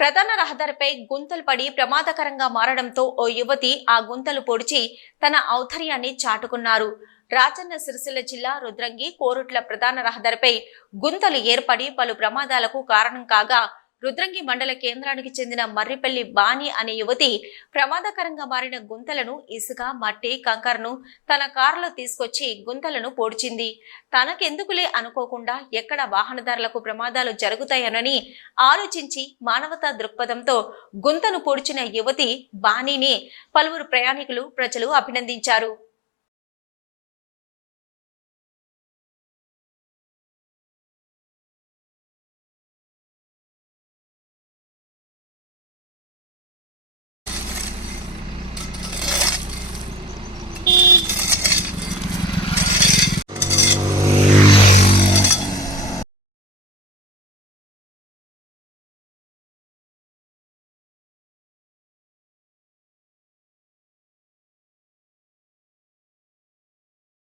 ప్రధాన రహదారిపై గుంతలు పడి ప్రమాదకరంగా మారడంతో ఓ యువతి ఆ గుంతలు పొడిచి తన ఔదార్యాన్ని చాటుకున్నారు. రాజన్న సిరిసిల్ల జిల్లా రుద్రంగి కోరుట్ల ప్రధాన రహదారిపై గుంతలు ఏర్పడి పలు ప్రమాదాలకు కారణం కాగా, రుద్రంగి మండల కేంద్రానికి చెందిన మర్రిపల్లి బాని అనే యువతి ప్రమాదకరంగా మారిన గుంతలను ఇసుక, మట్టి, కంకరను తన కారులో తీసుకొచ్చి గుంతలను పోడ్చింది. తనకెందుకులే అనుకోకుండా ఎక్కడ వాహనదారులకు ప్రమాదాలు జరుగుతాయోనని ఆలోచించి మానవతా దృక్పథంతో గుంతను పొడిచిన యువతి బాణీని పలువురు ప్రయాణికులు, ప్రజలు అభినందించారు.